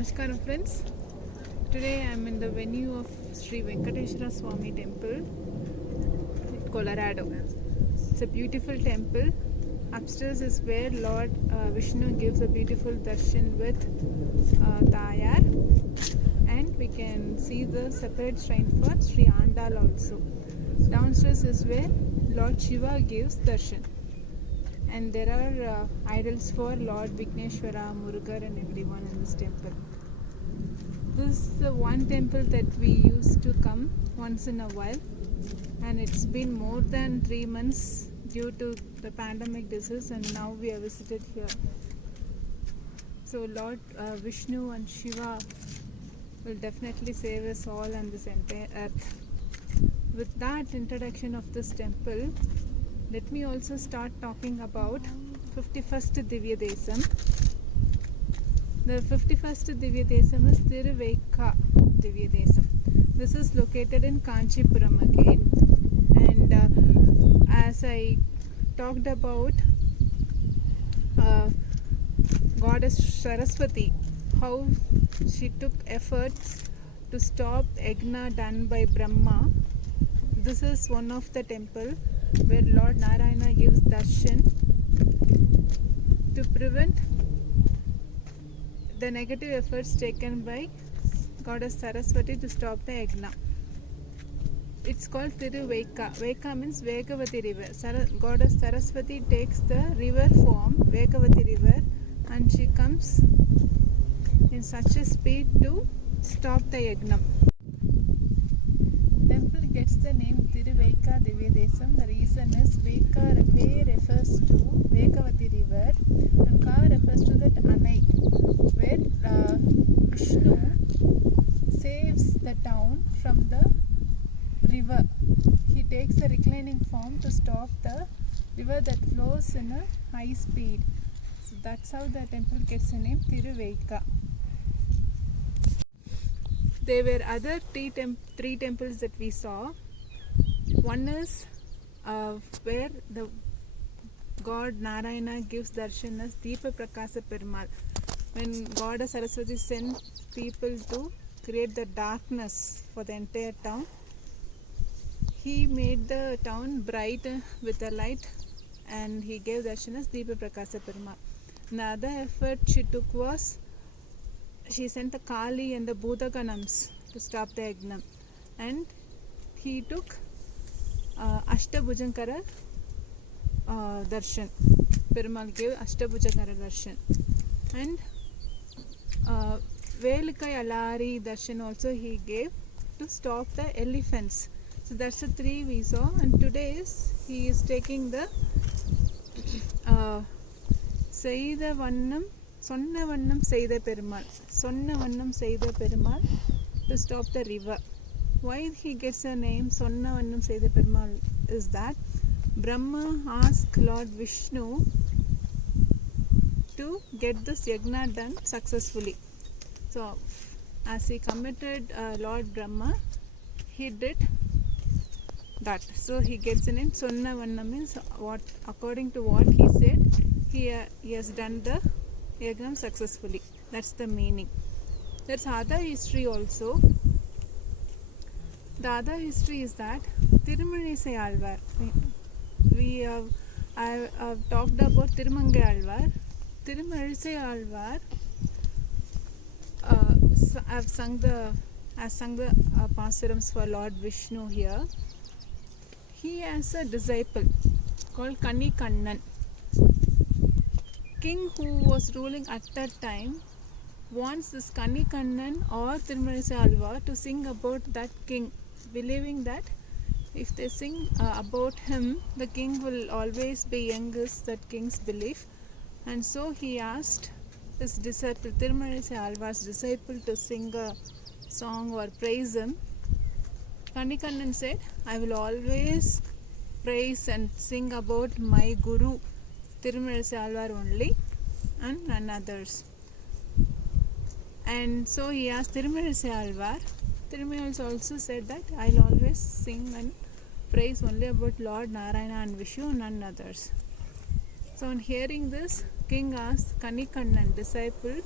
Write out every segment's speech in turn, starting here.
Namaskaram friends. Today I am in the venue of Sri Venkateshwara Swami Temple in Colorado. It's a beautiful temple. Upstairs is where Lord Vishnu gives a beautiful darshan with Tayar, and we can see the separate shrine for Sri Andal also. Downstairs is where Lord Shiva gives darshan. And there are idols for Lord Vigneshwara, Murugar and everyone in this temple. This is the one temple that we used to come once in a while, and it's been more than 3 months due to the pandemic disease, and now we are visited here. So Lord Vishnu and Shiva will definitely save us all on this entire earth. With that introduction of this temple, let me also start talking about 51st Divya Desam. The 51st Divya Desam is Thiruveika Divya Desam. This is located in Kanchipuram again, and as I talked about Goddess Saraswati, how she took efforts to stop Yagna done by Brahma. This is one of the temple where Lord Narayana gives darshan to prevent the negative efforts taken by Goddess Saraswati to stop the Yagna. It's called Thiruveika. Veika means Vegavati river. Goddess Saraswati takes the river form, Vegavati river, and she comes in such a speed to stop the Yagna. Temple gets the name Thiruveika Divya Desam. The reason is Veka refers to Vegavati river and Ka refers to that Anai, where Vishnu saves the town from the river. He takes a reclining form to stop the river that flows in a high speed. So that's how the temple gets the name Thiruveika. There were other three temples that we saw. One is where the God Narayana gives darshan as Deepa Prakasa Perumal. When Goddess Saraswati sent people to create the darkness for the entire town, he made the town bright with the light, and he gave darshan as Deepa Prakasa Perumal. Another effort she took was she sent the Kali and the Bhudaganams to stop the Yagna, and he took Ashtabhujankara darshan. Perumal gave Ashtabhujankara darshan, and Velukai Alari darshan also he gave to stop the elephants. So that's the three we saw, and today he is taking the Seida Vannam Sonna Vannam Seida Perumal. Sonna Vannam Seida Perumal to stop the river. Why he gets a name Sonna Vannam Seida Perumal is that Brahma asked Lord Vishnu to get this Yagna done successfully. So as he committed Lord Brahma, he did that. So he gets the name Sonna Vannam, means what according to what he said, he has done the Yagna successfully. That's the meaning. There's other history also. The other history is that Thirumanisai Alvar. I have talked about Thirumangai Alvar. Thirumanisai Alvar I've sung the pasarams for Lord Vishnu here. He has a disciple called Kanni Kannan. King who was ruling at that time wants this Kanni Kannan or Thirumanisai Alvar to sing about that king, believing that if they sing about him, the king will always be young, is that king's belief. And so he asked his disciple, Thirumanisai Alvar's disciple, to sing a song or praise him. Kanni Kannan said, I will always praise and sing about my guru Thirumanisai Alvar only and none others. And so he asked Thirumanisai Alvar. Thirumanisai also said that I will always sing and praise only about Lord Narayana and Vishnu, none others. So on hearing this, king asked Kanni Kannan, disciple,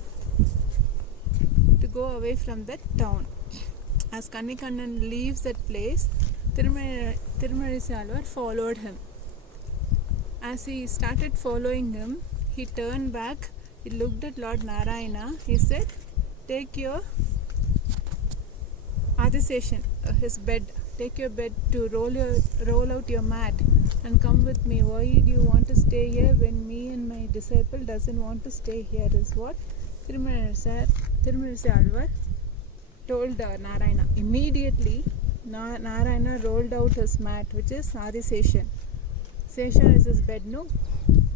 go away from that town. As Kannikannan leaves that place, Tirumalizai Alvar followed him. As he started following him, he turned back, he looked at Lord Narayana, he said, take your Adiseshan, his bed, take your bed to roll out your mat and come with me. Why do you want to stay here when me and my disciple doesn't want to stay here, is what Tirumalizai Alvar told Narayana. Immediately Narayana rolled out his mat, which is Adiseshan. Sesha is his bed, no?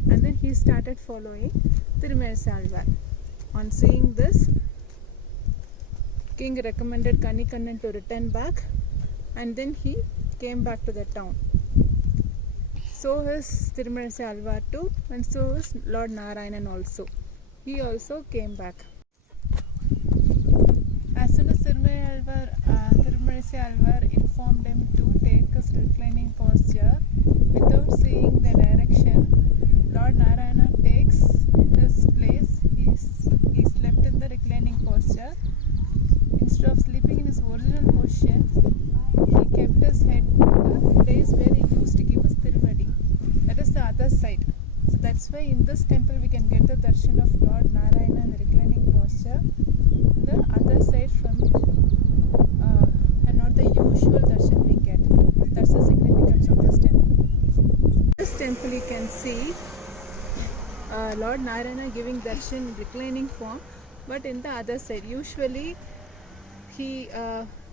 And then he started following Tirumalizai Alvar. On seeing this, king recommended Kannikannan to return back, and then he came back to the town. So is Tirumalizai Alvar too, and so is Lord Narayanan also. He also came back. As soon as Tirumalizai Alvar informed him to take his reclining posture, without seeing the direction, Lord Narayana takes his place. He slept in the reclining posture. Instead of sleeping in his original position, he kept his head to the place where he used to keep his Tiruvadi. That is the other side. So that's why in this temple we can get the darshan of Lord Narayana in the reclining posture, the other side from and not the usual darshan we get. That's the significance of this temple. This temple you can see Lord Narayana giving darshan in reclining form, but in the other side. Usually he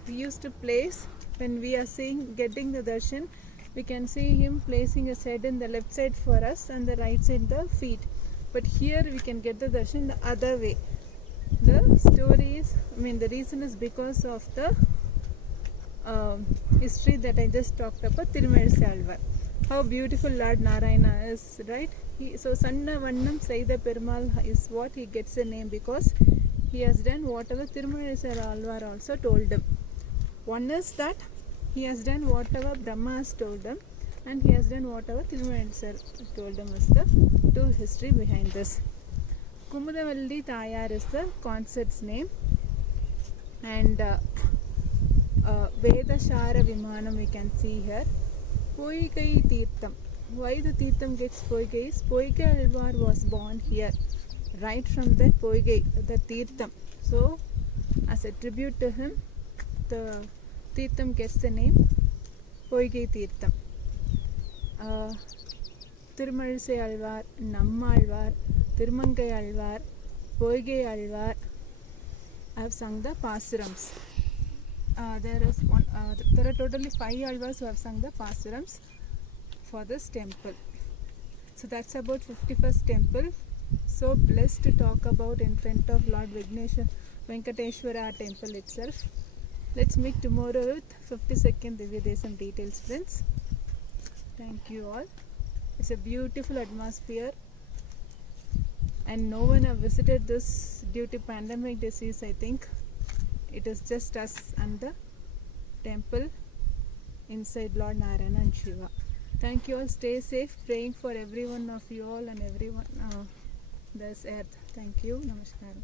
used to place, when we are getting the darshan, we can see him placing his head in the left side for us and the right side the feet. But here we can get the darshan the other way. The story is, the reason is because of the history that I just talked about, Tirumalizai Alvar. How beautiful Lord Narayana is, right? So Sanna Vannam Saida Perumal is what he gets the name, because he has done whatever Tirumalizai Alvar also told him. One is that he has done whatever Brahma has told him, and he has done whatever Tirumalizai told him, is the true history behind this. Kumudavalli Tayar is the concert's name, and Vedashara Vimanam we can see here. Poigai Tirtham. Why the Tirtham gets Poigai is Poigai Alvar was born here, right from that Poigai, the Tirtham. So as a tribute to him, the Tirtham gets the name Poigai Tirtham. Tirumalizai Alvar, Nammalvar, Tirumangai Alvar, Poigai Alvar have sung the Pasurams. There are totally 5 Alvars who have sung the Pasurams for this temple. So that's about 51st temple. So blessed to talk about in front of Lord Venkateshwara temple itself. Let's meet tomorrow with 52nd Divya Desam details, friends. Thank you all. It's a beautiful atmosphere, and no one have visited this due to pandemic disease. I think it is just us and the temple inside Lord Narayana and Shiva. Thank you all. Stay safe. Praying for every one of you all and everyone this earth. Thank you. Namaskaram.